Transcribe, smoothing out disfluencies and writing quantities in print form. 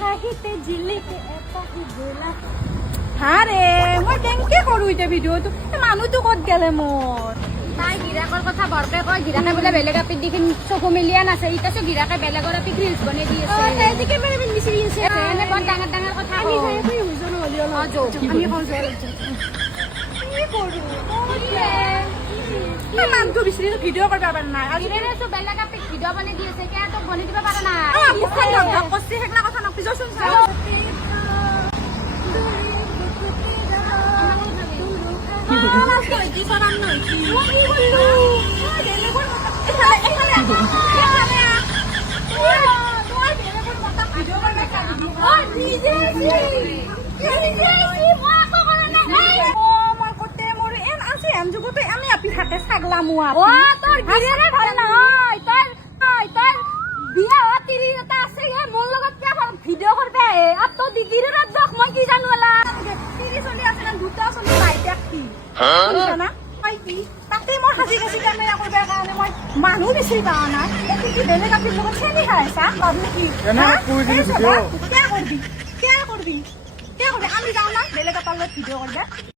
হাঁহিতে জিলিকে এটা গেলা হাৰে মই কেনেকে কৰো এতিয়া ভিডিঅ'টো মানুহটো ক'ত গেলে মোৰ তাই গিৰাকৰ কথা বৰকে কয় গিৰাকে বোলে বেলেগ আপি দেখি চকু মিলিয়া নাছে ইতাছো গিৰাকে বেলেগৰ আপি ৰিলছ বনাই দি আছে তাইকে মানে বিচাৰি আছে এনে বৰ ডাঙৰ ডাঙৰ কথা আমি যাই হুজুৰ হ'লিও অ যৌ আমি কওঁ যোৱা কি কৰো মানুহটো বিচাৰি ভিডিঅ' কৰিব পৰা নাই আজি গিৰাকেতো বেলেগ আপি ভিডিঅ' বনাই দি আছে কে তো বনাই দিব পাৰা না মুখখন ধক কৰছি সেইগলা কথা নপিছচোন চাই ছাগলা মোৱা তোৰ গিৰাৰে ভাল নহয় তোৰ তোৰ বিয়া তিৰি এটা আছে মোৰ লগত কিয় ভিডিঅ' কৰবে আপ তো গিৰাৰে দেখ মই কি জানো এলা তিৰি চলি আছে না দুটা চলি নাই দেখি না তাতে মোৰ সাজি কাচি কেমেৰা কৰিবৰ কাৰণে মই মানুহ বিচাৰি পোৱা নাই বেলেগ আপনি লগত চেনি খাই আছা ভাবি কি কিয় কৰবি আমি যাওঁ না বেলেগ আপাৰ লগত ভিডিঅ' কৰিবা